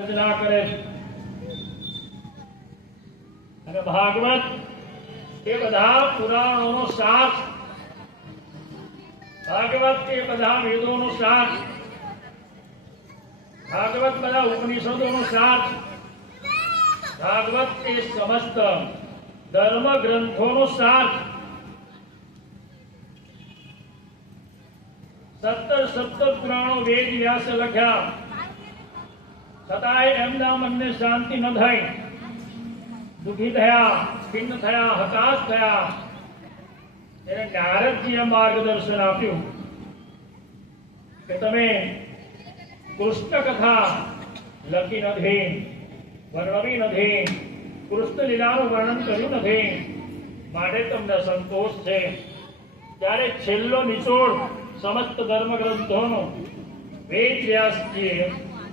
अर्चना करे અને ભાગવત એ બધા પુરાણોનો સાર, ભાગવત એ બધા વેદોનો સાર, ભાગવત બધા ઉપનિષદોનો સાર, ભાગવત એ સમસ્ત ધર્મ ગ્રંથોનો સાર. 17 પુરાણો વેદ વ્યાસે લખ્યા, છતાંય એમના મનને શાંતિ ન થઈ, દુઃખી થયા, ખિન્ન થયા, હતાશ થયા. એને નારદજીએ માર્ગદર્શન આપ્યું કે તમે કૃષ્ણ કથા લખી નથી, વર્ણવી નથી, કૃષ્ણ લીલાનું વર્ણન કર્યું નથી, માટે તમને સંતોષ છે. ત્યારે છેલ્લો નિચોડ સમસ્ત ધર્મ ગ્રંથોનો વેદ વ્યાસજીએ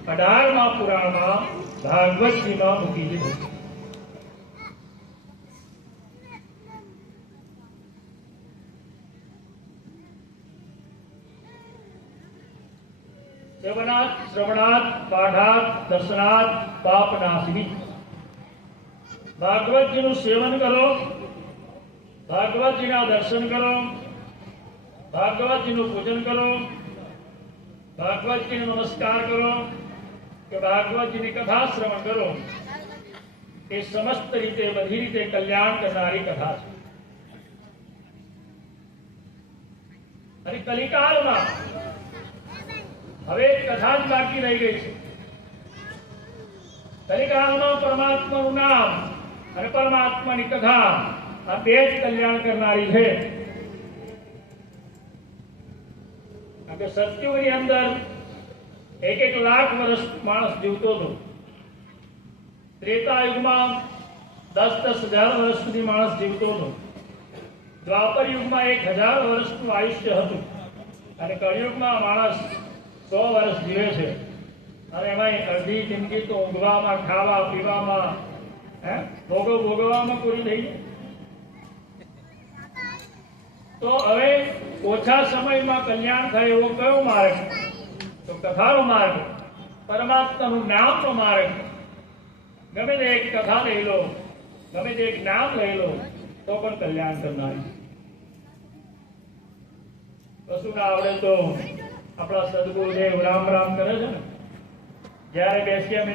18મા પુરાણમાં ભાગવતજીમાં મૂકી દીધું. સેવનાથ, શ્રવણાથ, પાઠાથ, દર્શનાથ પાપનાશિની. ભાગવતજીનું સેવન કરો, ભાગવતજીના દર્શન કરો, ભાગવતજીનું પૂજન કરો, ભાગવતજીને નમસ્કાર કરો કે ભાગવતજીની કથા શ્રવણ કરો. એ સમસ્ત રીતે બધી રીતે કલ્યાણ કરનારી કથા છે. અને કલિકાળમાં હવે કથા જ બાકી રહી ગઈ છે. કલિકાળમાં પરમાત્માનું નામ અને પરમાત્માની કથા આ બે જ કલ્યાણ કરનારી છે. કારણ કે સત્યુગની અંદર 1 લાખ વર્ષ માણસ જીવતો હતો. ત્રેતા યુગમાં 10 હજાર વર્ષ સુધી માણસ જીવતો હતો. દ્વાપર યુગમાં 1000 વર્ષનું આયુષ્ય હતું. અને કળિયુગમાં માણસ 100 વર્ષ જીવે છે. અને એમાં અડધી જિંદગી તો ઊંઘવામાં, ખાવા પીવામાં, ભોગવવામાં પૂરી થઈ જાય. તો હવે ઓછા સમયમાં કલ્યાણ થાય એવો કયો માર્ગ? તો કથાનો માર્ગ, પરમાત્માનું નામનો માર્ગ. ગમે તે એક કથા લઈ લો, ગમે તે એક નામ લઈ લો, તો પણ કલ્યાણ કરનારી. કશું ના આવડે તો આપણા સદગુરુદેવ રામ રામ કરે છે ને, જ્યારે બેસીએ અમે